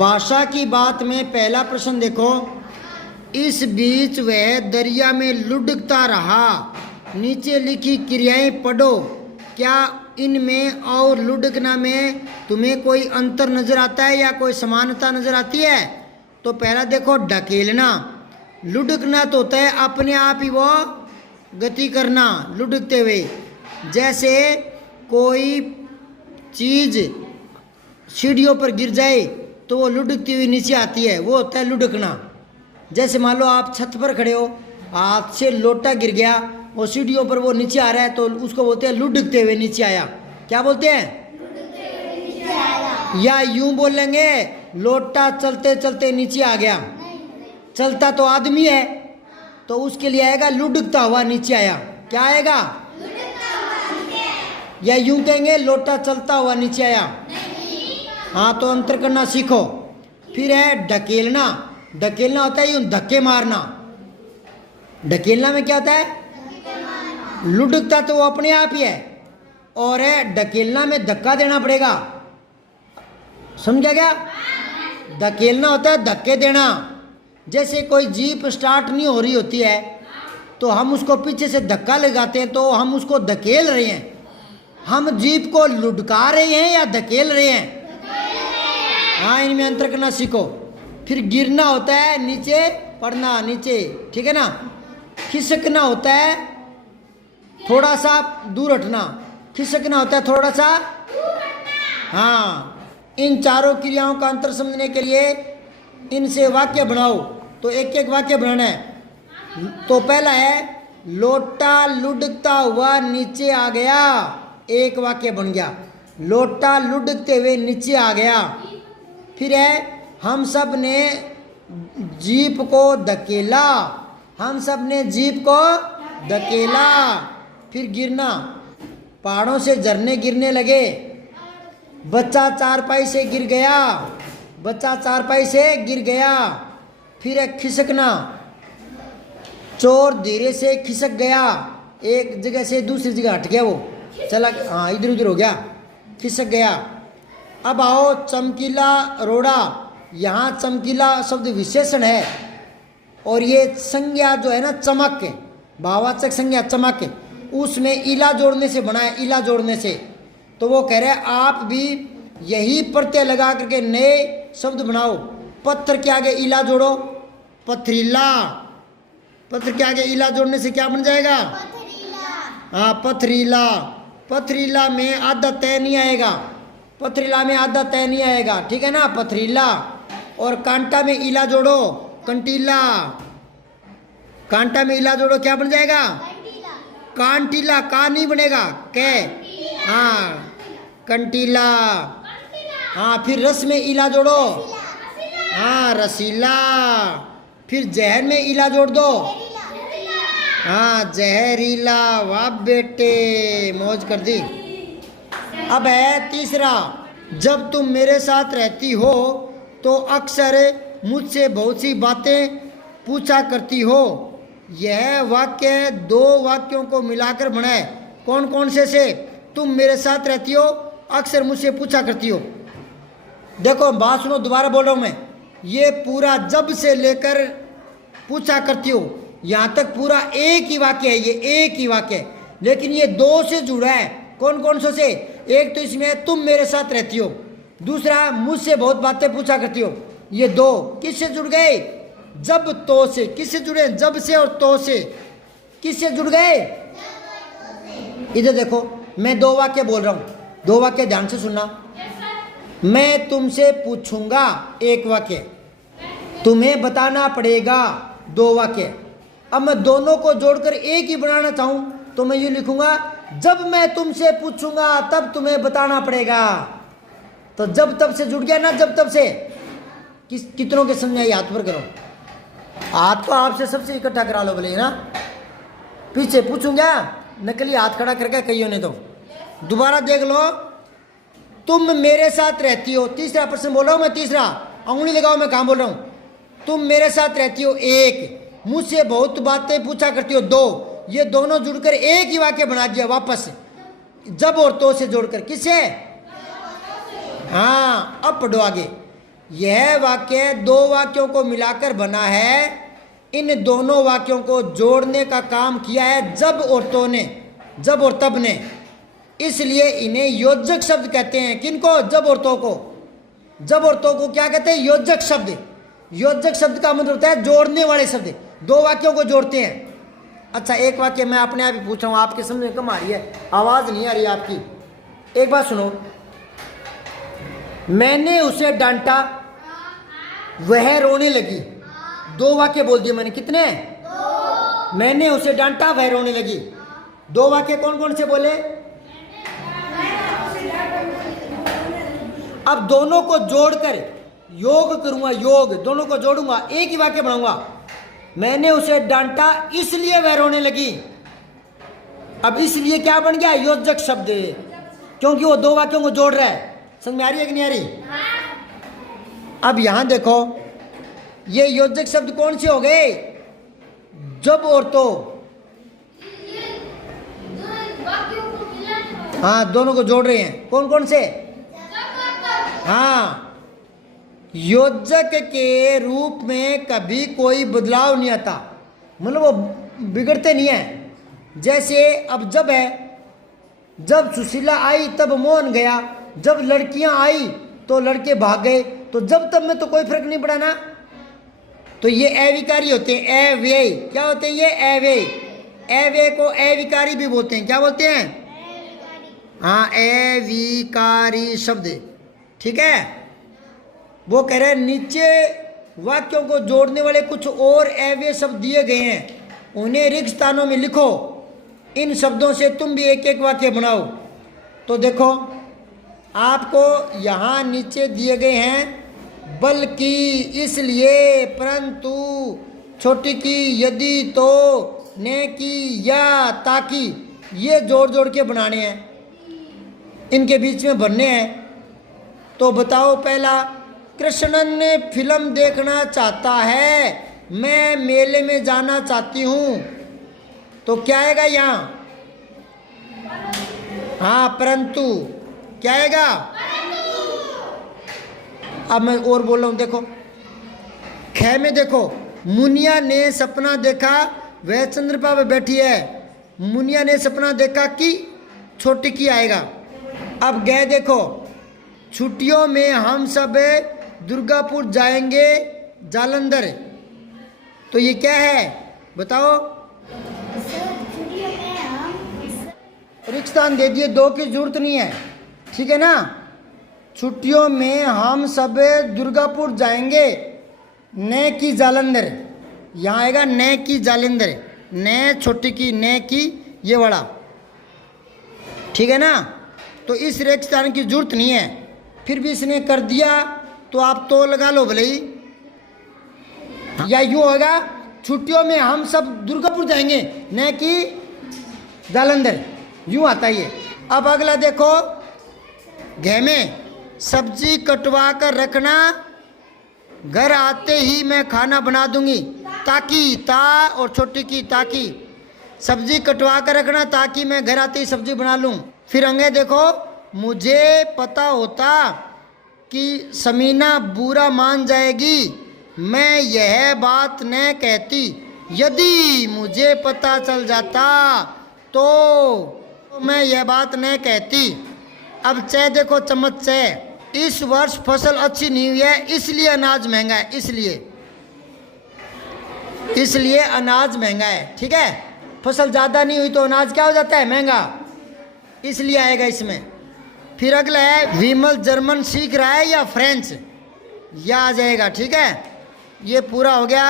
भाषा की बात में पहला प्रश्न देखो। इस बीच वह दरिया में लुढ़कता रहा। नीचे लिखी क्रियाएं पढ़ो। क्या इनमें और लुढ़कना में तुम्हें कोई अंतर नजर आता है या कोई समानता नजर आती है? तो पहला देखो, ढकेलना। लुढ़कना तो होता है अपने आप ही वो गति करना लुढ़कते हुए। जैसे कोई चीज सीढ़ियों पर गिर जाए तो वो लुढ़कती हुई नीचे आती है, वो होता है लुढ़कना। जैसे मान लो आप छत पर खड़े हो, हाथ से लोटा गिर गया और सीढ़ियों पर वो नीचे आ रहा है तो उसको बोलते हैं लुढ़कते हुए नीचे आया। क्या बोलते हैं? या यूं बोल लेंगे, लोटा चलते चलते नीचे आ गया। चलता तो आदमी है तो उसके लिए आएगा लुढ़कता हुआ नीचे आया। क्या आएगा? या यूं कहेंगे लोटा चलता हुआ नीचे आया। हाँ, तो अंतर करना सीखो। फिर है ढकेलना। ढकेलना होता है यूं धक्के मारना। ढकेलना में क्या होता है? लुढ़कता तो वो अपने आप ही है, और है ढकेलना में धक्का देना पड़ेगा। समझा क्या? धकेलना होता है धक्के देना। जैसे कोई जीप स्टार्ट नहीं हो रही होती है तो हम उसको पीछे से धक्का लगाते हैं तो हम उसको धकेल रहे हैं। हम जीप को लुढ़का रहे हैं या धकेल रहे हैं? हाँ, इनमें अंतर करना सीखो। फिर गिरना होता है नीचे पड़ना, नीचे, ठीक है ना। खिसकना होता है थोड़ा सा दूर हटना। खिसकना होता है थोड़ा सा। हाँ, इन चारों क्रियाओं का अंतर समझने के लिए इनसे वाक्य बनाओ। तो एक एक वाक्य बनाना है। तो पहला है लोटा लुढ़कता हुआ नीचे आ गया। एक वाक्य बन गया, लोटा लुढ़कते हुए नीचे आ गया। फिर है हम सब ने जीप को धकेला। हम सब ने जीप को धकेला। फिर गिरना, पहाड़ों से झरने गिरने लगे। बच्चा चारपाई से गिर गया। बच्चा चारपाई से गिर गया। फिर है खिसकना, चोर धीरे से खिसक गया। एक जगह से दूसरी जगह हट गया, वो चला, हाँ इधर उधर हो गया, खिसक गया। अब आओ चमकीला रोड़ा। यहाँ चमकीला शब्द विशेषण है और ये संज्ञा जो है ना चमक, भाववाचक संज्ञा चमक, उसमें इला जोड़ने से बना है, इला जोड़ने से। तो वो कह रहे हैं आप भी यही प्रत्यय लगा करके नए शब्द बनाओ। पत्थर के आगे इला जोड़ो, पथरीला। पत्थर के आगे इला जोड़ने से क्या बन जाएगा? हाँ, पथरीला। पथरीला में आधा तय नहीं आएगा। पथरीला में आधा तय नहीं आएगा, ठीक है ना, पथरीला। और कांटा में इला जोड़ो, कंटीला। कांटा में इला जोड़ो, क्या बन जाएगा? कांटीला। का नहीं बनेगा, कै। हाँ, कंटीला। हाँ, फिर रस में इला जोड़ो, हाँ रसीला। फिर जहर में इला जोड़ दो, हाँ जहरीला। वाह बेटे, मौज कर दी। अब है तीसरा, जब तुम मेरे साथ रहती हो तो अक्सर मुझसे बहुत सी बातें पूछा करती हो। यह वाक्य दो वाक्यों को मिलाकर बना है। कौन कौन से? तुम मेरे साथ रहती हो, अक्सर मुझसे पूछा करती हो। देखो बात सुनो, दोबारा बोल रहा हूँ मैं। ये पूरा जब से लेकर पूछा करती हो यहाँ तक पूरा एक ही वाक्य है, ये एक ही वाक्य है, लेकिन ये दो से जुड़ा है। कौन कौन से? एक तो इसमें तुम मेरे साथ रहती हो, दूसरा मुझसे बहुत बातें पूछा करती हो। ये दो किससे जुड़ गए? जब तो से। किससे जुड़े? जब से और तो से। किससे जुड़ गए? इधर देखो, मैं दो वाक्य बोल रहा हूँ, दो वाक्य ध्यान से सुनना। मैं तुमसे पूछूंगा, एक वाक्य। तुम्हें बताना पड़ेगा, दो वाक्य। अब मैं दोनों को जोड़कर एक ही बनाना चाहूँ तो मैं ये लिखूंगा, जब मैं तुमसे पूछूंगा तब तुम्हें बताना पड़ेगा। तो जब तब से जुड़ गया ना, जब तब से। कितनों के समझाइए, हाथ पर करो। हाथ को आपसे सबसे इकट्ठा करा लो बोले ना। पीछे पूछूंगा, नकली हाथ खड़ा करके कहियो ने। तो दोबारा देख लो, तुम मेरे साथ रहती हो। तीसरा प्रश्न बोल रहा हूं मैं, तीसरा। अंगुली लगाओ, मैं कहाँ बोल रहा हूँ। तुम मेरे साथ रहती हो, एक। मुझसे बहुत बातें पूछा करती हो, दो। ये दोनों जुड़कर एक ही वाक्य बना दिया वापस, जब और तो से जोड़कर। किससे? हाँ, अब पढ़ो आगे। यह वाक्य दो वाक्यों को मिलाकर बना है। इन दोनों वाक्यों को जोड़ने का काम किया है जब औरतों ने, जब और तब ने, इसलिए इन्हें योजक शब्द कहते हैं। किनको? जब औरतों को। जब औरतों को क्या कहते हैं? योजक शब्द। योजक शब्द का मतलब होता है जोड़ने वाले शब्द, दो वाक्यों को जोड़ते हैं। अच्छा, एक वाक्य मैं अपने आप ही पूछ रहा हूँ, आपके समझ में कम आ रही है, आवाज़ नहीं आ रही आपकी। एक बात सुनो, मैंने उसे डांटा, वह रोने लगी। दो वाक्य बोल दिए मैंने, कितने? दो। मैंने उसे डांटा, वह रोने लगी। दो वाक्य कौन कौन से बोले? अब दोनों को जोड़कर योग करूंगा, योग, दोनों को जोड़ूंगा, एक ही वाक्य बनाऊंगा। मैंने उसे डांटा इसलिए वह रोने लगी। अब इसलिए क्या बन गया? योजक शब्द, क्योंकि वो दो वाक्यों को जोड़ रहा है। समझ में आ रही है कि नहीं आ रही? अब यहां देखो, ये योजक शब्द कौन से हो गए? जब और तो। हाँ, दोनों को जोड़ रहे हैं। कौन कौन से? हाँ, योजक के रूप में कभी कोई बदलाव नहीं आता, मतलब वो बिगड़ते नहीं है। जैसे अब जब है, जब सुशीला आई तब मोहन गया, जब लड़कियां आई तो लड़के भाग गए, तो जब तब में तो कोई फर्क नहीं पड़ा ना। तो ये अविकारी होते हैं, अव्यय। क्या होते हैं ये? अव्यय। अव्यय को अविकारी भी बोलते हैं। क्या बोलते हैं? हाँ, अविकारी शब्द, ठीक है। वो कह रहे हैं नीचे वाक्यों को जोड़ने वाले कुछ और अव्यय शब्द दिए गए हैं, उन्हें रिक्त स्थानों में लिखो। इन शब्दों से तुम भी एक एक वाक्य बनाओ। तो देखो, आपको यहाँ नीचे दिए गए हैं बल्कि, इसलिए, परंतु, छोटी की, यदि, तो, ने की, या, ताकि, ये जोड़ जोड़ के बनाने हैं, इनके बीच में भरने हैं। तो बताओ, पहला, कृष्णन फिल्म देखना चाहता है, मैं मेले में जाना चाहती हूँ। तो क्या आएगा यहाँ? हाँ, परंतु। क्या आएगा? अब मैं और बोल रहा हूँ, देखो, ख में देखो, मुनिया ने सपना देखा, वह चंद्रपा पे बैठी है। मुनिया ने सपना देखा कि छोटी की आएगा। अब गए देखो, छुट्टियों में हम सब दुर्गापुर जाएंगे, जालंधर। तो ये क्या है बताओ? रिक्तान दे दिए, दो की जरूरत नहीं है, ठीक है ना। छुट्टियों में हम सब दुर्गापुर जाएंगे, न की जालंधर। यहाँ आएगा न की जालंधर, न छोटी की, न की, ये वाला, ठीक है ना। तो इस रेखस्थान की जरूरत नहीं है, फिर भी इसने कर दिया तो आप तो लगा लो भले ही। या यूँ होगा, छुट्टियों में हम सब दुर्गापुर जाएंगे, न कि जालंधर, यूँ आता ये। अब अगला देखो, घे में, सब्जी कटवा कर रखना, घर आते ही मैं खाना बना दूंगी। ताकि, ता और छोटी की, ताकि, सब्जी कटवा कर रखना ताकि मैं घर आते ही सब्जी बना लूं। फिर आगे देखो, मुझे पता होता कि समीना बुरा मान जाएगी, मैं यह बात न कहती। यदि मुझे पता चल जाता तो मैं यह बात न कहती। अब च देखो, चम्मच च, इस वर्ष फसल अच्छी नहीं हुई है इसलिए अनाज महंगा है। इसलिए अनाज महंगा है, ठीक है। फसल ज़्यादा नहीं हुई तो अनाज क्या हो जाता है? महंगा, इसलिए आएगा इसमें। फिर अगला है, विमल जर्मन सीख रहा है या फ्रेंच, यह आ जाएगा, ठीक है। ये पूरा हो गया।